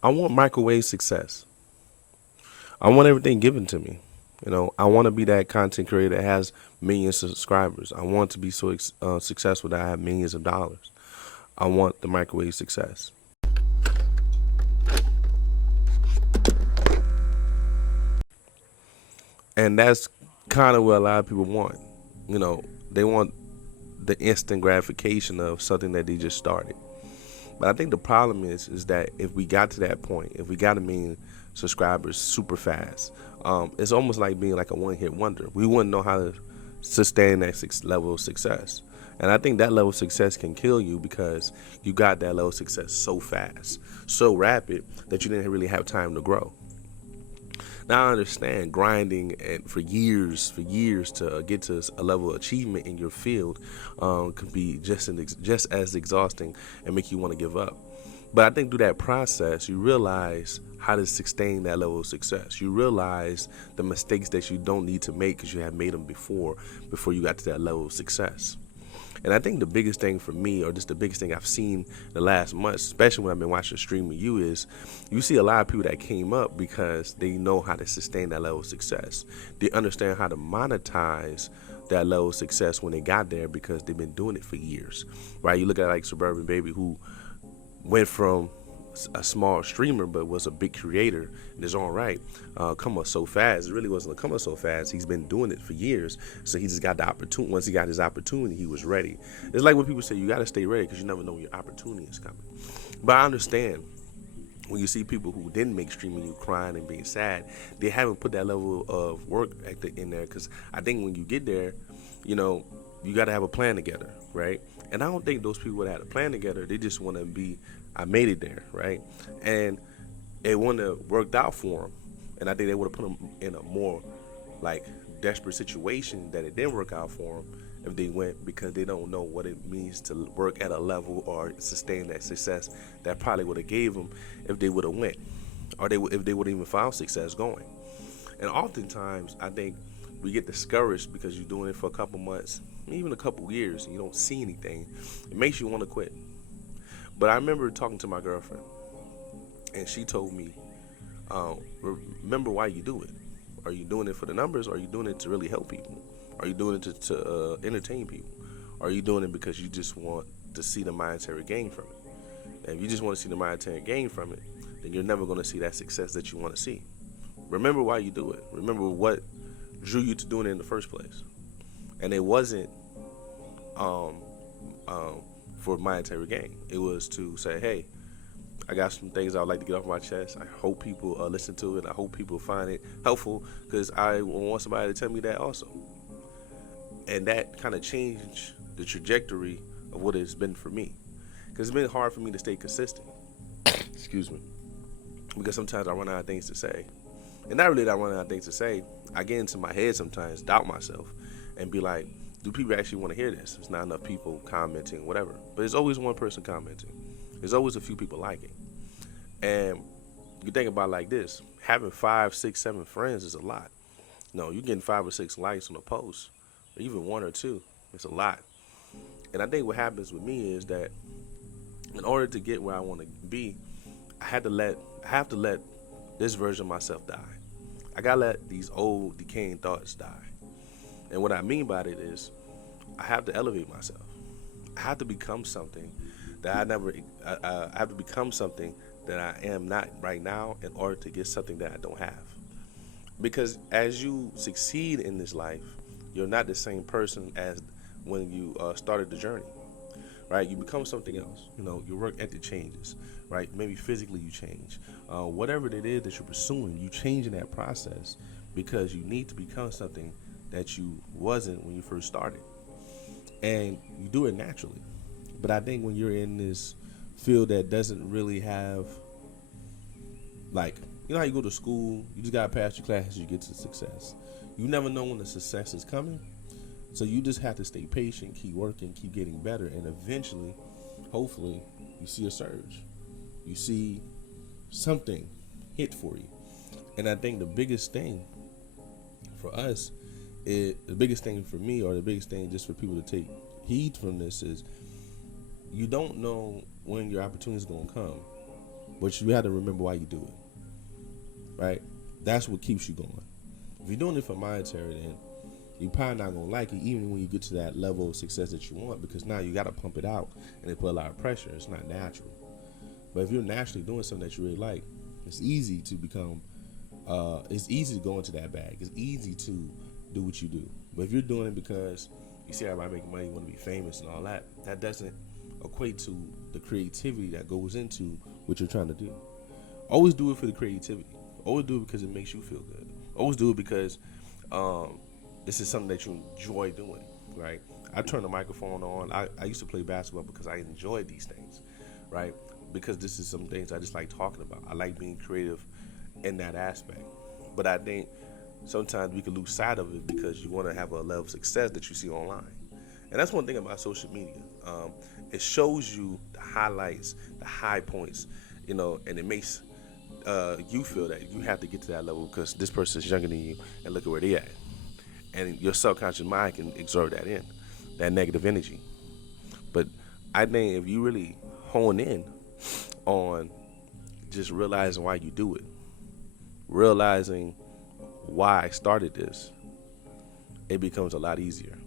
I want microwave success. I want everything given to me. I want to be that content creator that has millions of subscribers. I want to be so successful that I have millions of dollars. I want the microwave success. And that's kind of what a lot of people want. They want the instant gratification of something that they just started. But I think the problem is that if we got to that point, if we got a million subscribers super fast, it's almost like being like a one-hit wonder. We wouldn't know how to sustain that level of success. And I think that level of success can kill you because you got that level of success so fast, so rapid that you didn't really have time to grow. Now I understand grinding and for years to get to a level of achievement in your field can be just as exhausting and make you want to give up. But I think through that process, you realize how to sustain that level of success. You realize the mistakes that you don't need to make because you have made them before you got to that level of success. And I think the biggest thing for me, or just the biggest thing I've seen the last month, especially when I've been watching Stream with you, is you see a lot of people that came up because they know how to sustain that level of success. They understand how to monetize that level of success when they got there because they've been doing it for years, right? You look at like Suburban Baby, who went from a small streamer but was a big creator in his own right, come up so fast. It really wasn't come up so fast. He's been doing it for years, so he just got the opportunity. Once he got his opportunity, he was ready. It's like when people say you got to stay ready because you never know when your opportunity is coming. But I understand when you see people who didn't make streaming you crying and being sad, they haven't put that level of work in there, because I think when you get there, you know, you got to have a plan together, right? And I don't think those people that had a plan together, they just want to be, I made it there, right? And it wouldn't have worked out for them. And I think they would have put them in a more like desperate situation that it didn't work out for them if they went, because they don't know what it means to work at a level or sustain that success that probably would have gave them if they would have went, or if they would have even found success going. And oftentimes I think we get discouraged because you're doing it for a couple months, even a couple years, and you don't see anything. It makes you want to quit. But I remember talking to my girlfriend, and she told me, remember why you do it. Are you doing it for the numbers, or are you doing it to really help people? Are you doing it to entertain people? Or are you doing it because you just want to see the monetary gain from it? And if you just want to see the monetary gain from it, then you're never going to see that success that you want to see. Remember why you do it. Remember what drew you to doing it in the first place. And it wasn't um, for monetary gain. It was to say, hey, I got some things I would like to get off my chest. I hope people listen to it. I hope people find it helpful, because I want somebody to tell me that also. And that kind of changed the trajectory of what it's been for me. Because it's been hard for me to stay consistent. Excuse me. Because sometimes I run out of things to say. And not really that I run out of things to say. I get into my head sometimes, doubt myself, and be like, do people actually want to hear this? There's not enough people commenting, whatever. But there's always one person commenting. There's always a few people liking. And you think about it like this: having 5, 6, 7 friends is a lot. No, you're getting 5 or 6 likes on a post, or even 1 or 2. It's a lot. And I think what happens with me is that in order to get where I want to be, I have to let this version of myself die. I gotta let these old decaying thoughts die. And what I mean by it is, I have to elevate myself. I have to become something that I never. I have to become something that I am not right now in order to get something that I don't have. Because as you succeed in this life, you're not the same person as when you started the journey, right? You become something else. Your work ethic changes, right? Maybe physically you change. Whatever it is that you're pursuing, you change in that process because you need to become something that you wasn't when you first started. And you do it naturally. But I think when you're in this field that doesn't really have, like, how you go to school, you just gotta pass your classes, you get to success. You never know when the success is coming. So you just have to stay patient, keep working, keep getting better, and eventually, hopefully, you see a surge. You see something hit for you. And I think the biggest thing for us, the biggest thing for me, or the biggest thing just for people to take heed from this, is you don't know when your opportunity is going to come. but you have to remember why you do it, right? That's what keeps you going. If you're doing it for monetary, then you're probably not gonna like it, even when you get to that level of success that you want, because now you got to pump it out, and it put a lot of pressure. It's not natural. But if you're naturally doing something that you really like, it's easy to become. It's easy to go into that bag. It's easy to do what you do. But if you're doing it because you see everybody making money, you want to be famous and all that, that doesn't equate to the creativity that goes into what you're trying to do. Always do it for the creativity. Always do it because it makes you feel good. Always do it because this is something that you enjoy doing, right? I turn the microphone on. I used to play basketball because I enjoyed these things, right? Because this is some things I just like talking about. I like being creative in that aspect. But I think sometimes we can lose sight of it because you want to have a level of success that you see online. And that's one thing about social media. It shows you the highlights, the high points, and it makes you feel that you have to get to that level because this person is younger than you and look at where they at. And your subconscious mind can absorb that negative energy. But I think if you really hone in on just realizing why you do it, realizing why I started this, it becomes a lot easier.